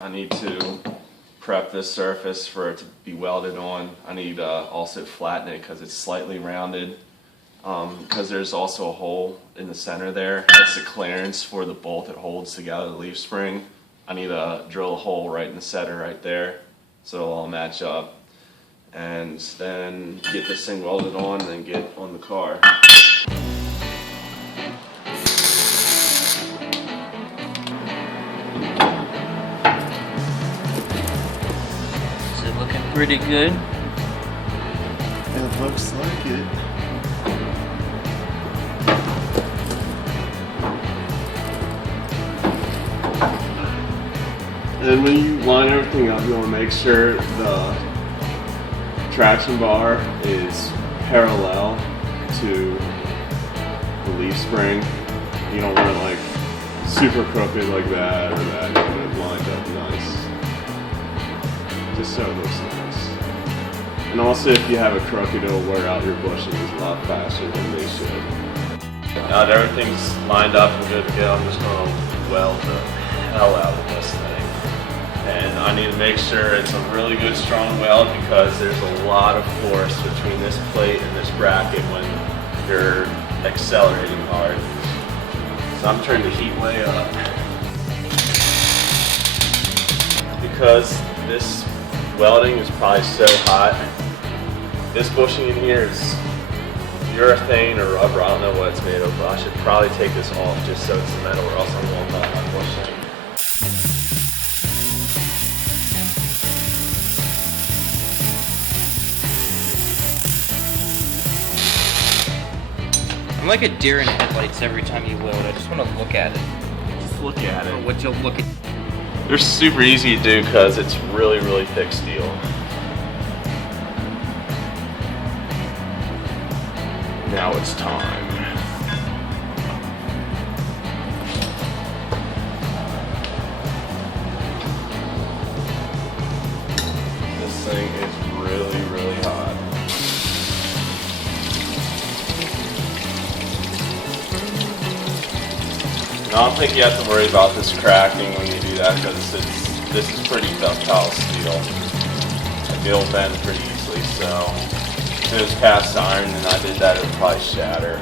I need to prep this surface for it to be welded on. I need also flatten it because it's slightly rounded. Because there's also a hole in the center there. That's the clearance for the bolt that holds together the leaf spring. I need to drill a hole right in the center right there so it'll all match up. And then get this thing welded on and then get on the car. Is it looking pretty good? It looks like it. And when you line everything up, you want to make sure the traction bar is parallel to the leaf spring. You don't want it like super crooked like that or that. You want it lined up nice. Just so it looks nice. And also if you have it crooked, it'll wear out your bushings a lot faster than they should. Now that everything's lined up and good to go, I'm just going to weld the hell out of this thing. And I need to make sure it's a really good strong weld because there's a lot of force between this plate and this bracket when you're accelerating hard. So I'm turning the heat way up. Because this welding is probably so hot, this bushing in here is urethane or rubber, I don't know what it's made of, but I should probably take this off just so it's metal or else I'm going to melt my bushing. I'm like a deer in headlights every time you weld. I just want to look at it. Just look at it. Or what you'll look at. They're super easy to do because it's really, really thick steel. Now it's time. This thing is really, really hot. I don't think you have to worry about this cracking when you do that because this is pretty ductile steel. Like it'll bend pretty easily, so if it was cast iron and I did that, it would probably shatter.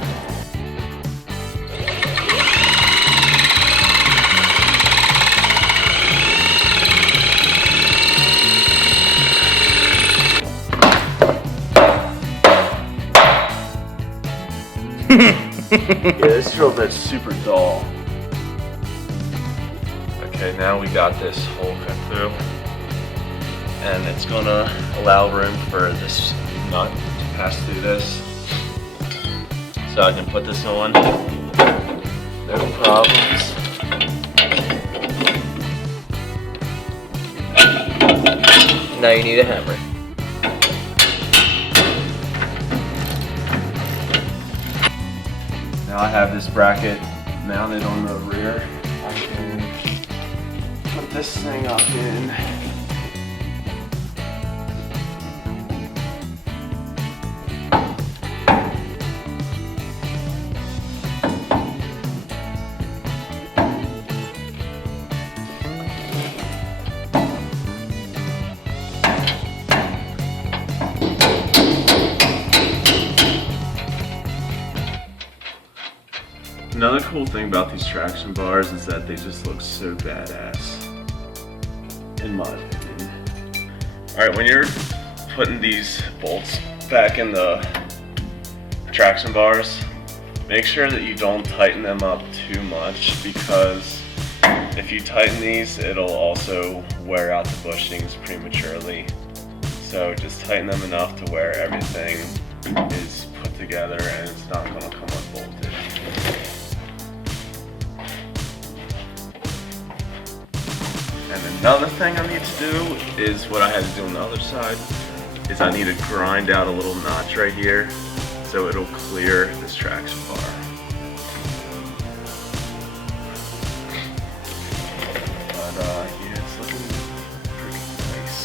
Yeah, this drill bit's super dull. Okay, now we got this hole cut through, and it's gonna allow room for this nut to pass through this, so I can put this on, no problems. Now you need a hammer. Now I have this bracket mounted on the rear. I can put this thing up in. Another cool thing about these traction bars is that they just look so badass, in my opinion. Alright, when you're putting these bolts back in the traction bars, make sure that you don't tighten them up too much because if you tighten these, it'll also wear out the bushings prematurely. So just tighten them enough to where everything is put together and it's not going to come unbolted. And another thing I need to do is what I had to do on the other side, is I need to grind out a little notch right here so it'll clear this traction bar. But yeah, it's looking pretty nice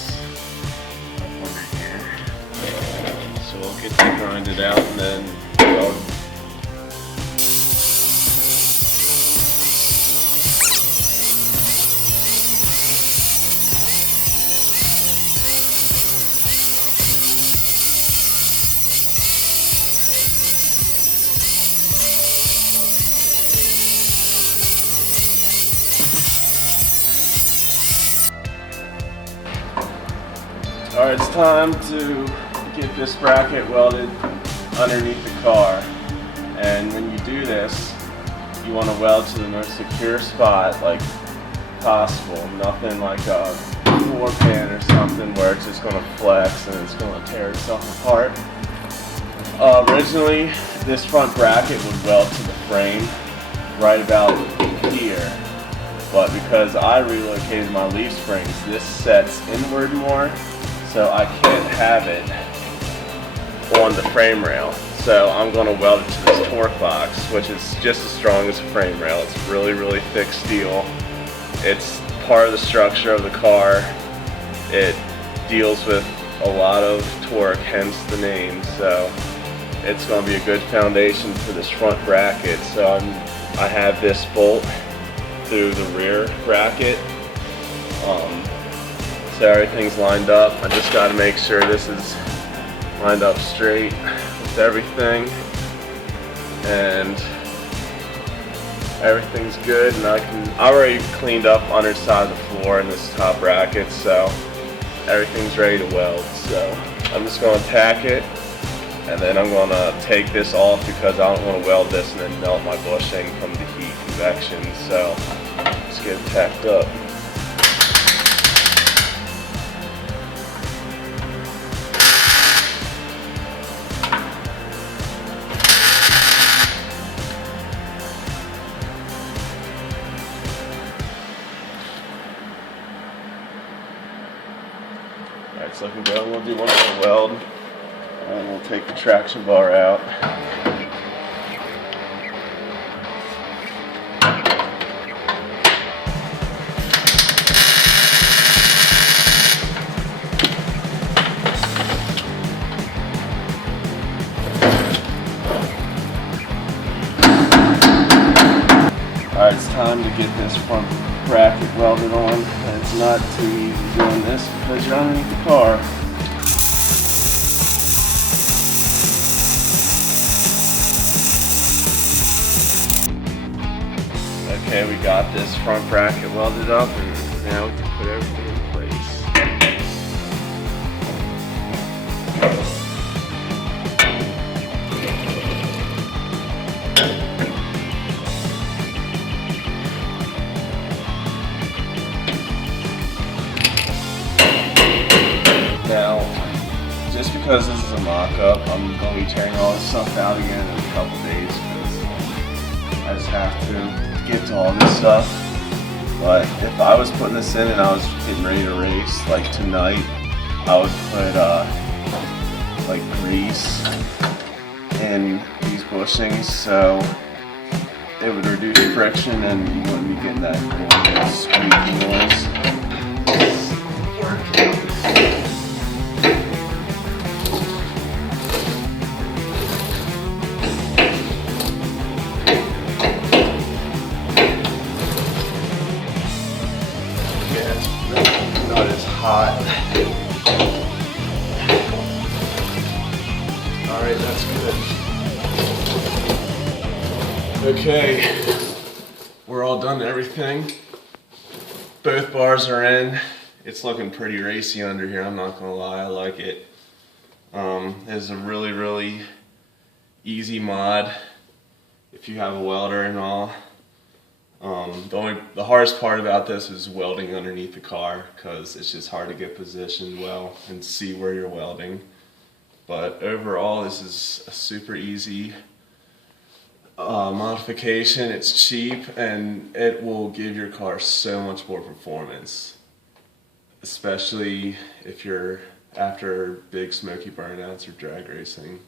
up under here. So I'll get that grinded out and then weld. Alright, it's time to get this bracket welded underneath the car. And when you do this, you want to weld to the most secure spot like possible. Nothing like a floor pan or something where it's just going to flex and it's going to tear itself apart. Originally, this front bracket would weld to the frame right about here. But because I relocated my leaf springs, this sets inward more, so I can't have it on the frame rail. So I'm going to weld it to this torque box, which is just as strong as a frame rail. It's really, really thick steel. It's part of the structure of the car. It deals with a lot of torque, hence the name. So it's going to be a good foundation for this front bracket. So I have this bolt through the rear bracket. So everything's lined up. I just got to make sure this is lined up straight with everything, and everything's good. And I already cleaned up underside the floor in this top bracket, so everything's ready to weld. So I'm just going to tack it, and then I'm going to take this off because I don't want to weld this and then melt my bushing from the heat convection. So let's get it tacked up. Alright, it's looking good. I'm going to do one more weld, and we'll take the traction bar out. Alright, it's time to get this front bracket welded on, and it's not too easy doing this because you're underneath the car. Okay, we got this front bracket welded up, and now we can put everything in place. Now, just because this is a mock-up, I'm going to be tearing all this stuff out again in a couple days because I just have to get to all this stuff. But if I was putting this in and I was getting ready to race, like tonight, I would put like grease in these bushings so it would reduce friction and you wouldn't be getting that squeaky noise. Not as hot. Alright, that's good. Okay, we're all done everything. Both bars are in. It's looking pretty racy under here, I'm not gonna lie, I like it. It's a really, really easy mod if you have a welder and all. The hardest part about this is welding underneath the car because it's just hard to get positioned well and see where you're welding. But overall, this is a super easy modification. It's cheap and it will give your car so much more performance, especially if you're after big smoky burnouts or drag racing.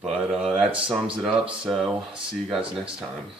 But that sums it up, so see you guys next time.